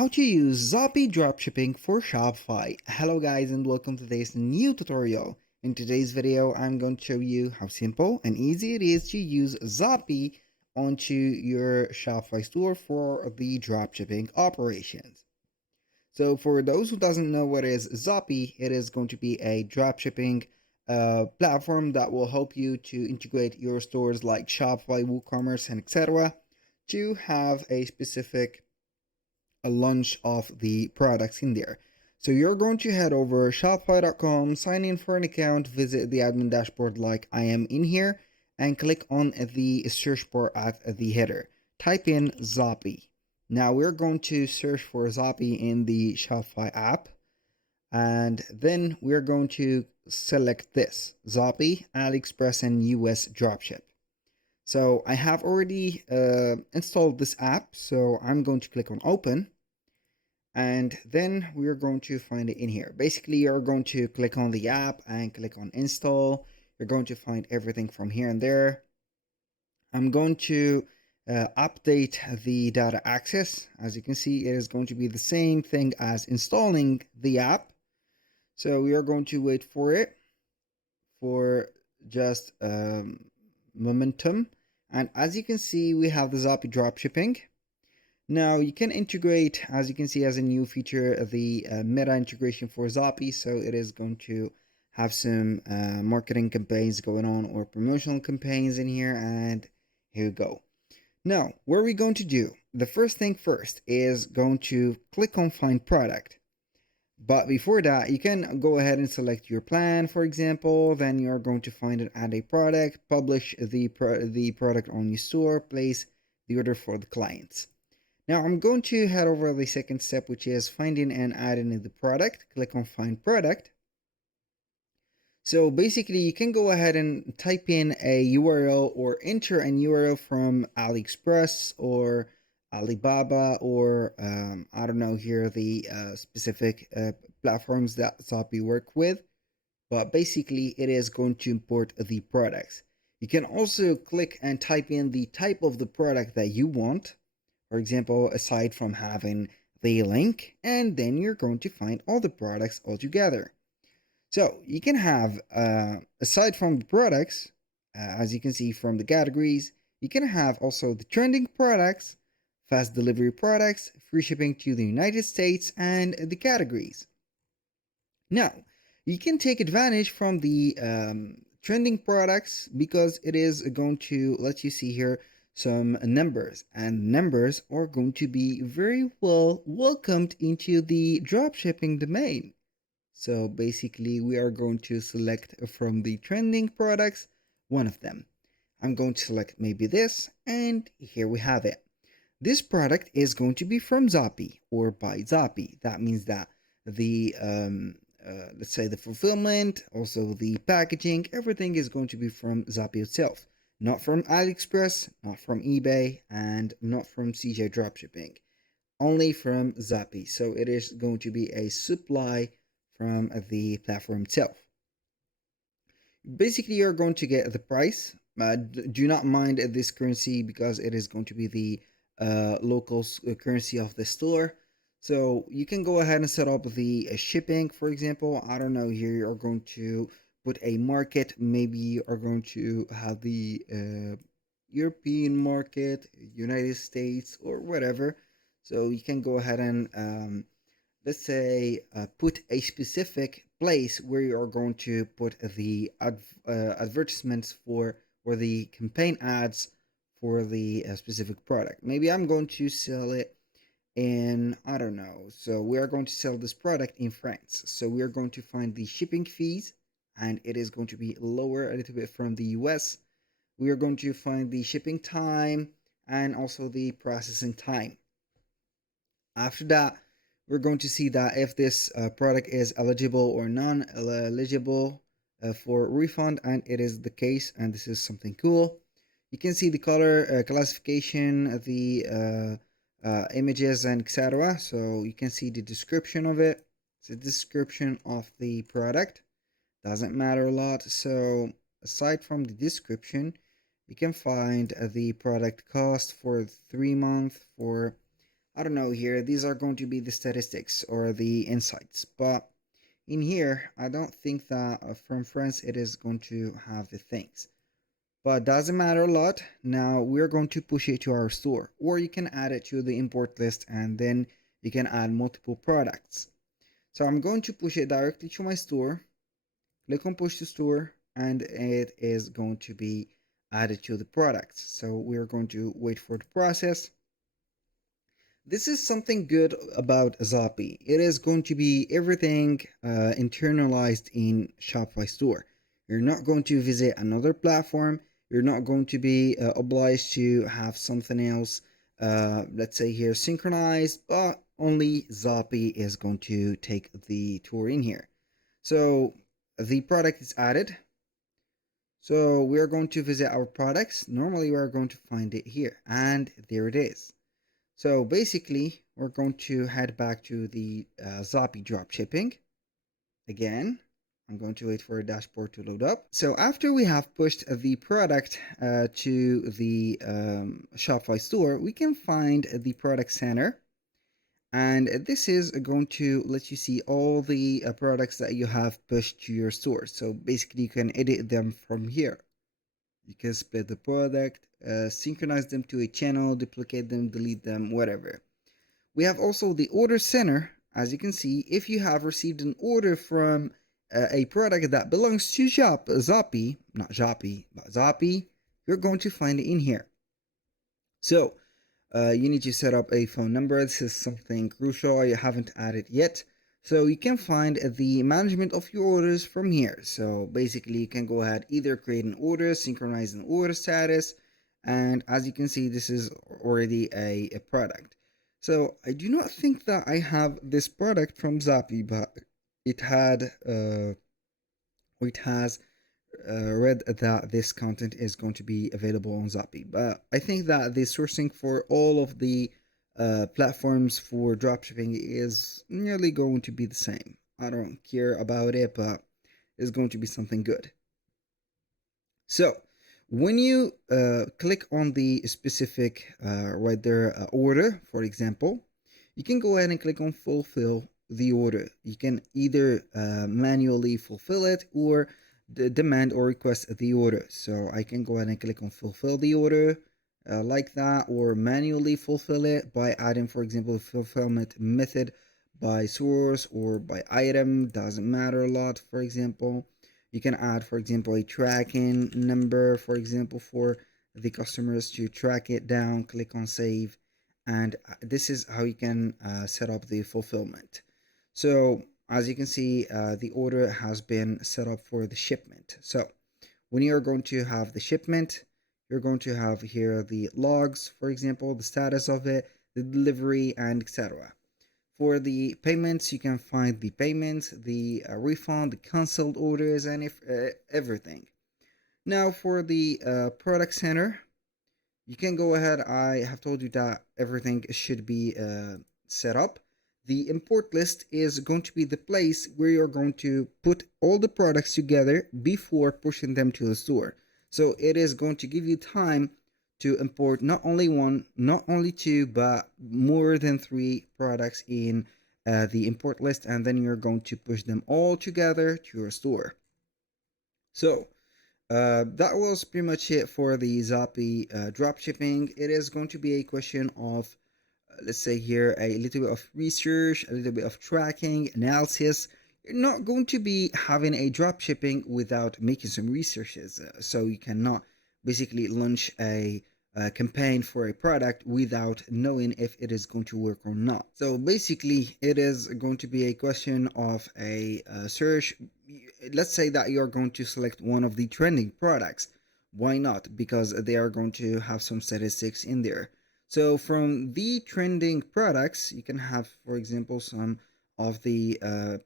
How to use Zopi dropshipping for Shopify. Hello guys and welcome to today's new tutorial. In today's video, I'm going to show you how simple and easy it is to use Zppy onto your Shopify store for the dropshipping operations. So for those who doesn't know what is Zppy, it is going to be a dropshipping platform that will help you to integrate your stores like Shopify, WooCommerce, and etc. to have a specific launch of the products in there. So you're going to head over shopify.com, sign in for an account, visit the admin dashboard like I am in here, and click on the search bar at the header. Type in Zppy. Now we're going to search for Zppy in the Shopify app, and then we're going to select this, Zppy, AliExpress, and US Dropship. So I have already installed this app, so I'm going to click on open, and then we're going to find it in here. Basically, you're going to click on the app and click on install. You're going to find everything from here and there. I'm going to update the data access. As you can see, it is going to be the same thing as installing the app. So we are going to wait for it for just momentum. And as you can see, we have the Zppy dropshipping. Now you can integrate, as you can see, as a new feature, the meta integration for Zppy. So it is going to have some marketing campaigns going on or promotional campaigns in here. And here we go. Now, what are we going to do? The first thing first is going to click on find product. But before that, you can go ahead and select your plan, for example. Then you're going to find and add a product, publish the product on your store, place the order for the clients. Now I'm going to head over to the second step, which is finding and adding the product. Click on find product. So basically you can go ahead and type in a URL or enter an URL from AliExpress or Alibaba or I don't know here the specific platforms that Zppy work with, but basically it is going to import the products. You can also click and type in the type of the product that you want, for example, aside from having the link, and then you're going to find all the products all together. So you can have, aside from the products, as you can see from the categories, you can have also the trending products, fast delivery products, free shipping to the United States, and the categories. Now, you can take advantage from the trending products because it is going to let you see here some numbers, and numbers are going to be very well welcomed into the dropshipping domain. So basically we are going to select from the trending products one of them. I'm going to select maybe this, and here we have it. This product is going to be from Zppy or by Zppy. That means that the let's say the fulfillment, also the packaging, everything is going to be from Zppy itself. Not from AliExpress, not from eBay, and not from CJ Dropshipping. Only from Zppy. So it is going to be a supply from the platform itself. Basically, you're going to get the price. Do not mind this currency because it is going to be the local currency of the store. So you can go ahead and set up the shipping, for example. I don't know, here you're going to put a market. Maybe you are going to have the European market, United States, or whatever. So you can go ahead and let's say put a specific place where you are going to put the advertisements for or the campaign ads for the specific product. Maybe I'm going to sell it in, I don't know, so we are going to sell this product in France. So we are going to find the shipping fees, and it is going to be lower a little bit from the US. We are going to find the shipping time and also the processing time. After that, we're going to see that if this product is eligible or non-eligible for refund, and it is the case, and this is something cool. You can see the color classification, the images, and etc. So you can see the description of it. It's a description of the product. Doesn't matter a lot. So aside from the description, you can find the product cost for 3 months, for I don't know here, these are going to be the statistics or the insights, but in here, I don't think that from France it is going to have the things. But doesn't matter a lot. Now we're going to push it to our store, or you can add it to the import list and then you can add multiple products. So I'm going to push it directly to my store, click on push to store, and it is going to be added to the products. So we're going to wait for the process. This is something good about Zppy. It is going to be everything internalized in Shopify store. You're not going to visit another platform. You're not going to be obliged to have something else, let's say here, synchronized, but only Zppy is going to take the tour in here. So the product is added. So we are going to visit our products. Normally we are going to find it here, and there it is. So basically, we're going to head back to the Zoppi Dropshipping. Again, I'm going to wait for a dashboard to load up. So after we have pushed the product to the Shopify store, we can find the product center. And this is going to let you see all the products that you have pushed to your store. So basically, you can edit them from here. You can split the product, synchronize them to a channel, duplicate them, delete them, whatever. We have also the order center. As you can see, if you have received an order from a product that belongs to Zoppi, not Zoppi, but Zoppi, you're going to find it in here. So you need to set up a phone number. This is something crucial I haven't added yet. So you can find the management of your orders from here. So basically you can go ahead, either create an order, synchronize an order status, and as you can see, this is already a product. So I do not think that I have this product from Zppy, but it has read that this content is going to be available on Zppy. But I think that the sourcing for all of the platforms for dropshipping is nearly going to be the same. I don't care about it, but it's going to be something good. So when you click on the specific right there order, for example, you can go ahead and click on fulfill the order. You can either manually fulfill it or demand or request the order. So I can go ahead and click on fulfill the order like that, or manually fulfill it by adding, for example, fulfillment method by source or by item. Doesn't matter a lot. For example, you can add, for example, a tracking number, for example, for the customers to track it down. Click on save, and this is how you can set up the fulfillment. So as you can see, the order has been set up for the shipment. So when you're going to have the shipment, you're going to have here the logs, for example, the status of it, the delivery, and etc. For the payments, you can find the payments, the refund, the canceled orders, and everything. Now for the product center, you can go ahead. I have told you that everything should be set up. The import list is going to be the place where you're going to put all the products together before pushing them to the store. So it is going to give you time to import not only one, not only two, but more than 3 products in the import list, and then you're going to push them all together to your store. So that was pretty much it for the Zoppi dropshipping. It is going to be a question of let's say here a little bit of research, a little bit of tracking, analysis. You're not going to be having a drop shipping without making some researches. So you cannot basically launch a campaign for a product without knowing if it is going to work or not. So basically, it is going to be a question of a search. Let's say that you're going to select one of the trending products. Why not? Because they are going to have some statistics in there. So from the trending products, you can have, for example, some of the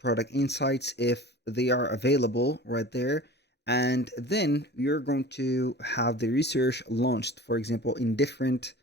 product insights if they are available right there. And then you're going to have the research launched, for example, in different,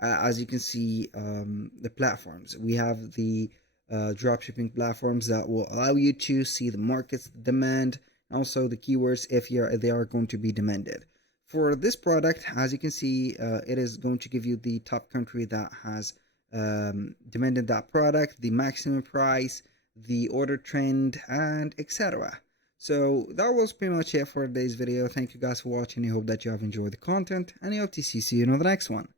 as you can see, the platforms. We have the dropshipping platforms that will allow you to see the market's demand, and also the keywords if they are going to be demanded. For this product, as you can see, it is going to give you the top country that has demanded that product, the maximum price, the order trend, and etc. So that was pretty much it for today's video. Thank you guys for watching. I hope that you have enjoyed the content, and I hope to see you in the next one.